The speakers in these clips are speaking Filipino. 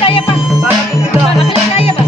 Kaya pa. Kaya ba?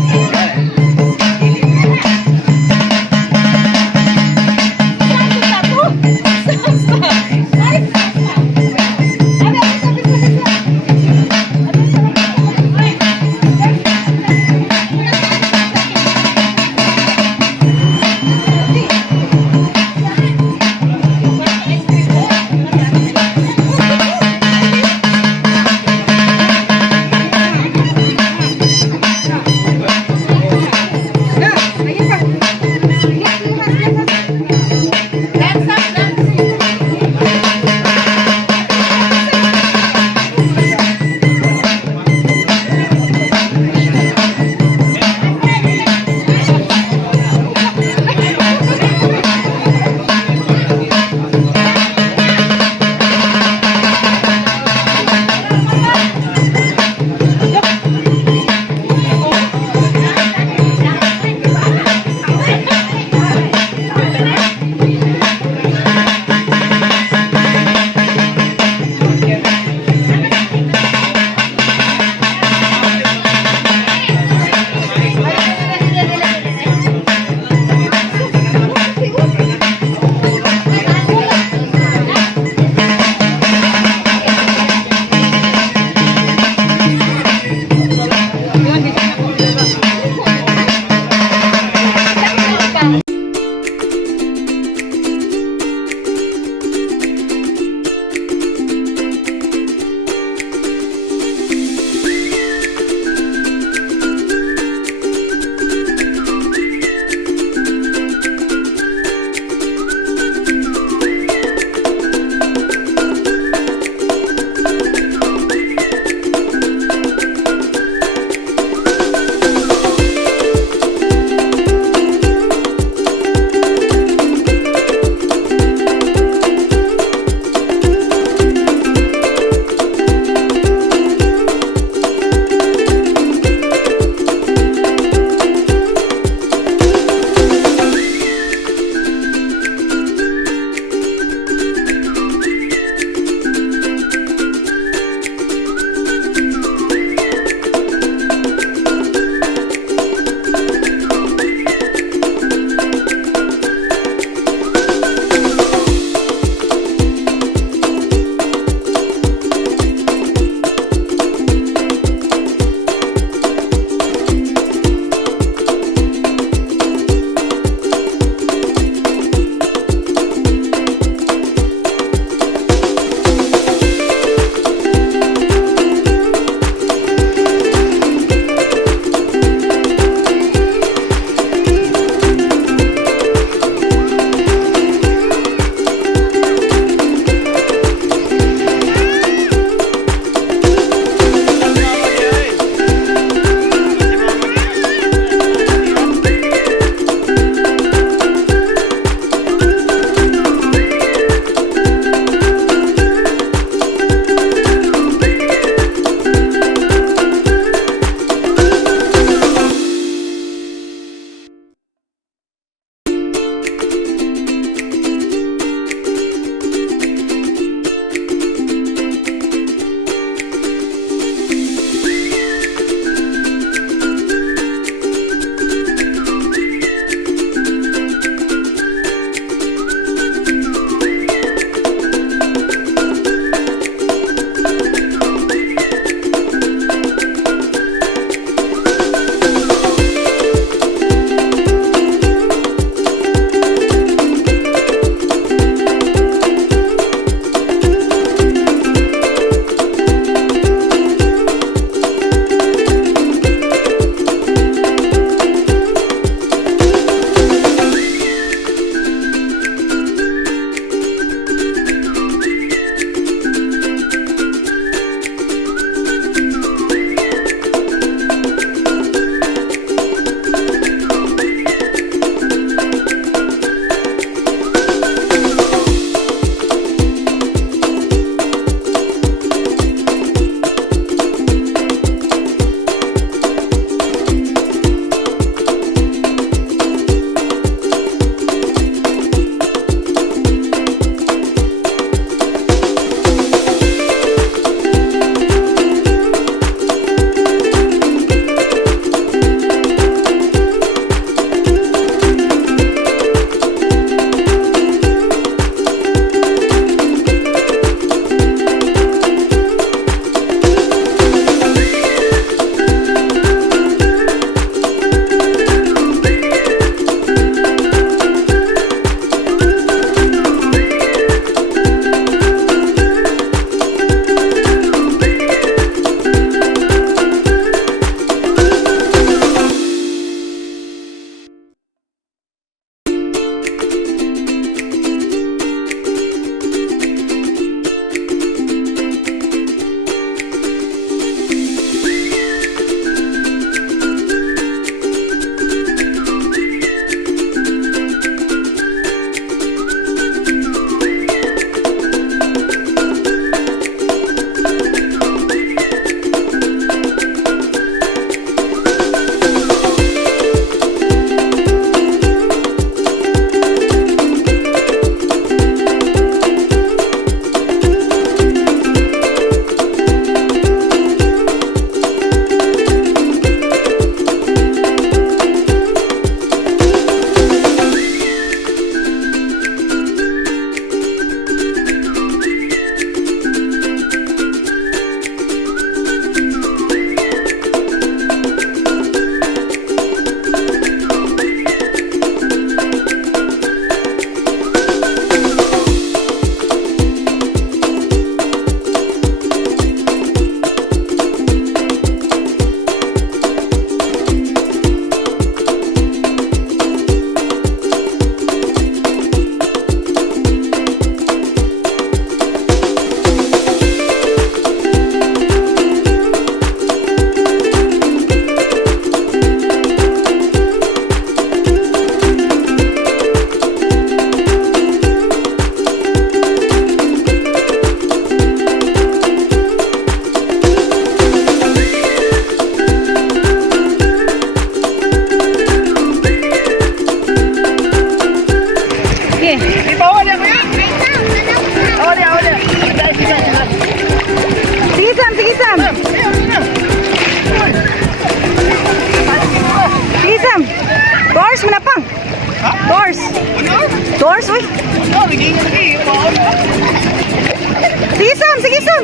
Sige, Sam. Sige, Sam.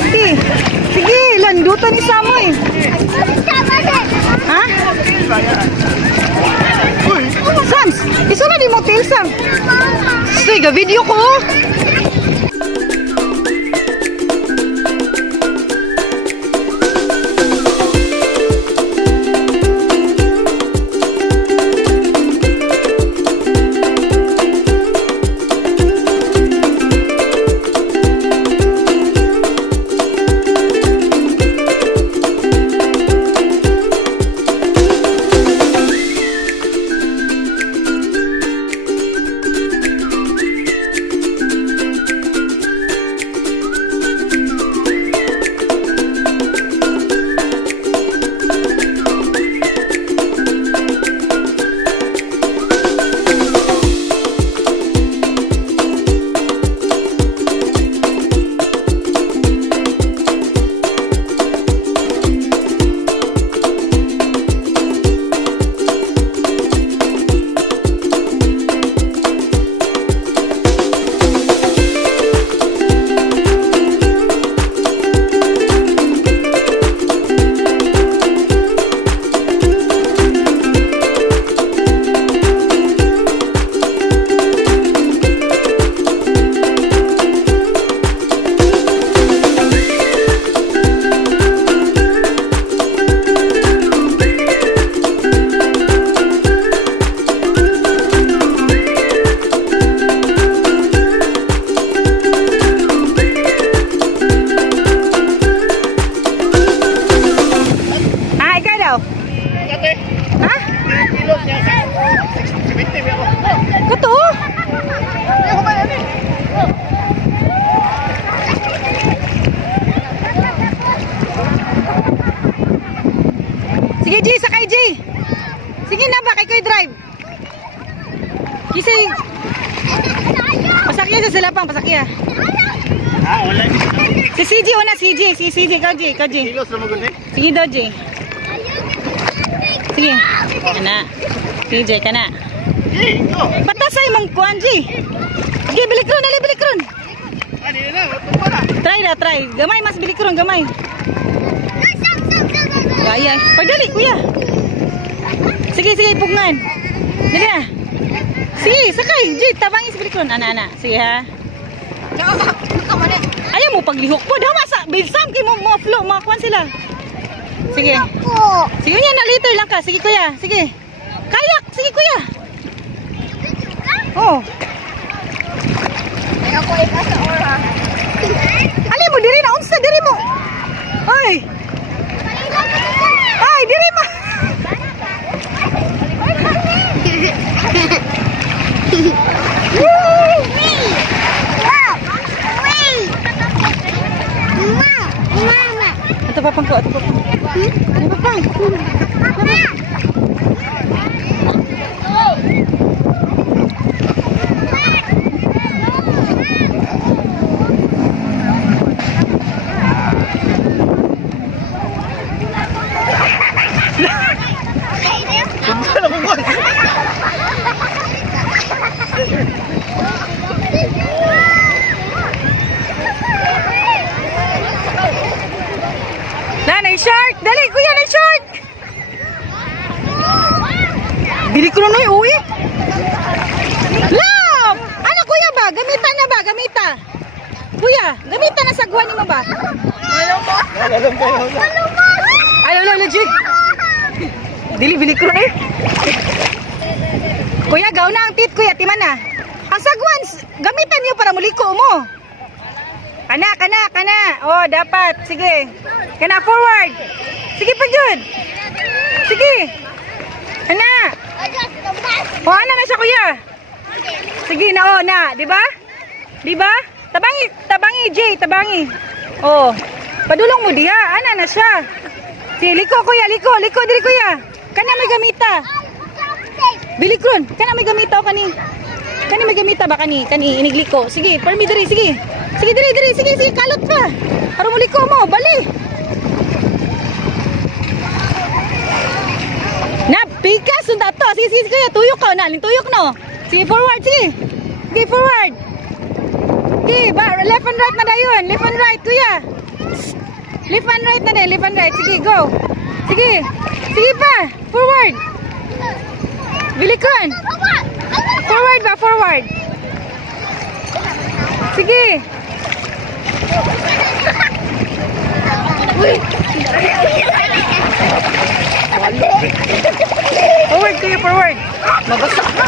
Sige. Sige, landutan ni Sam eh. Ha? Sam, iso na di motel, Sam. Sige, video ko. Sige, G, sakay, G. Sige na ba, kay ko'y drive. Kasi, pasakya sa silapang, pasakya. Wala. Si CJ, una, CJ, si CJ, ikaw, G, ikaw, G. Kilos na magundi. Sige daw, G. Sige, kana. CJ, kana. Patasay mong kuhan, G. Sige, bilikron, dali, bilikron. Ano yun na, wala. Try na, try. Gamay, mas bilikron, gamay. Ay, pagdali, kuya. Sige, sige, pugngan. Dali na. Sige, sakay. G, tabangin sa bilikron. Ana. Sige, ha. Ayaw mo paglihok po. Daw masa. Bilsam, kayo mo flow. Makakuan sila. Sige. Sige niya, na liter lang ka. Sige, kuya. Sige. Kayak. Sige, kuya. Oh. Ako ay nasa ora. Alin mo, diri na. Unsa, diri mo. Ay. Ay, diri mo. Ito pa pang ko, ito pa pang. Ito pa pang. Nanay shark! Dali, kuya, nanay shark! Bili ko na uwi. Love! Ano, kuya ba? Gamita na ba? Gamita. Kuya, gamita na sa guwan mo ba? Ayaw lang, legit. Bili ko na Kuya, gaw na ang tit, kuya. Timan na. Ang sagwan, gamitan niyo para muliko mo. Kana. Oh, dapat. Sige. Kana, forward. Sige pa, Jud. Sige. Kana. Oh, ana na siya, kuya. Sige na, oh, na. Diba? Diba? Tabangi, Jay. Tabangi. Oh. Padulong mo diha. Ana na siya. Sige, liko, kuya. Liko, diri, kuya. Kana may gamita. Bilikron. Kana may gamita o kani. Kani may gamita ba kani? Kani, inigliko. Sige, permi diri. Sige. Sige, diri. Sige, kalot pa. Para mo liko mo. Bali. Napikas. Sunda to. Sige, kuya. Tuyok ka. Naling tuyok no. Sige, forward. Sige. Sige, forward. left and right na dayon. Left and right, kuya. Left and right na din. Left and right. Sige, go. Sige. Sige pa. Forward. Bilikon. Forward ba? Forward. Sige. Forward kuya, forward. Mabasak na.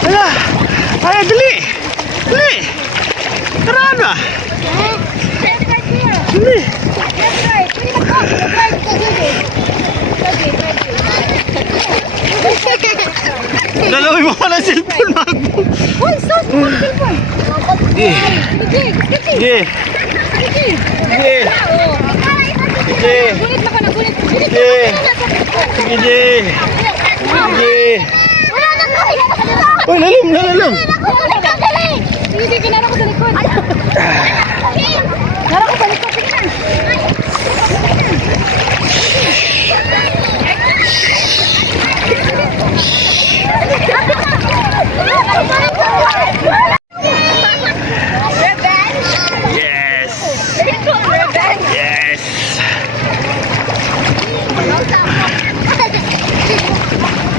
Ala! Ay, dali! Dali! Tara na! Dali! Lalawin mo ka ng cellphone, Magbo! Uy, sus! Ang cellphone! Sige! Sige! Sige! Sige! Gunit na ka na, gunit. Sige! Sige! Sige! Uy, lalim! Lalim! Sige, kinara ko sa likod. Nara ko sa likod. Tingnan. Yes! Yes!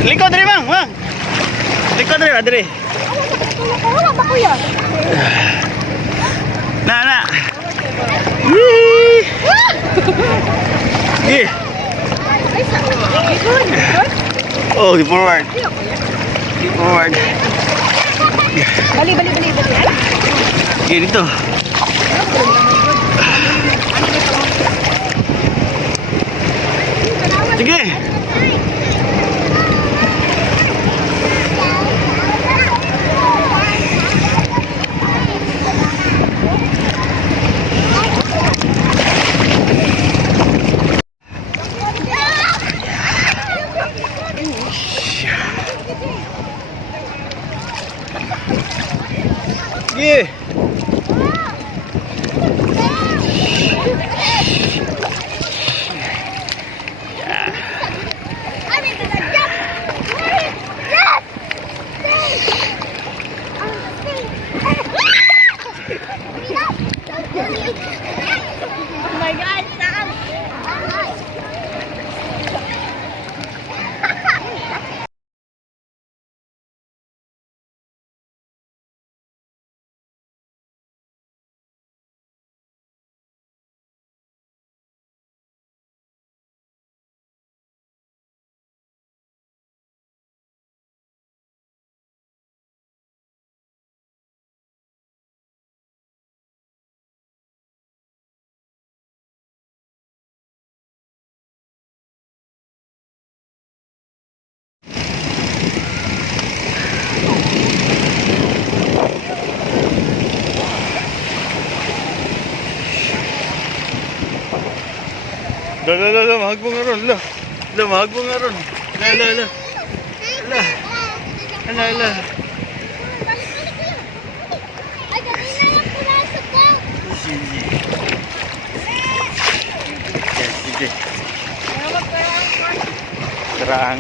Likod rin, Mang! Mang! Likod rin, Adri! Wala pa kuya. Na! Yee! Sige! Oh, forward! Forward! Bali. Sige, dito! Sige! Sige! Oh my God, stop! Mahag mo nga ron. Mahag mo nga ron. Ala. Ay, kanina lang pumasok ko. Sige. Terang.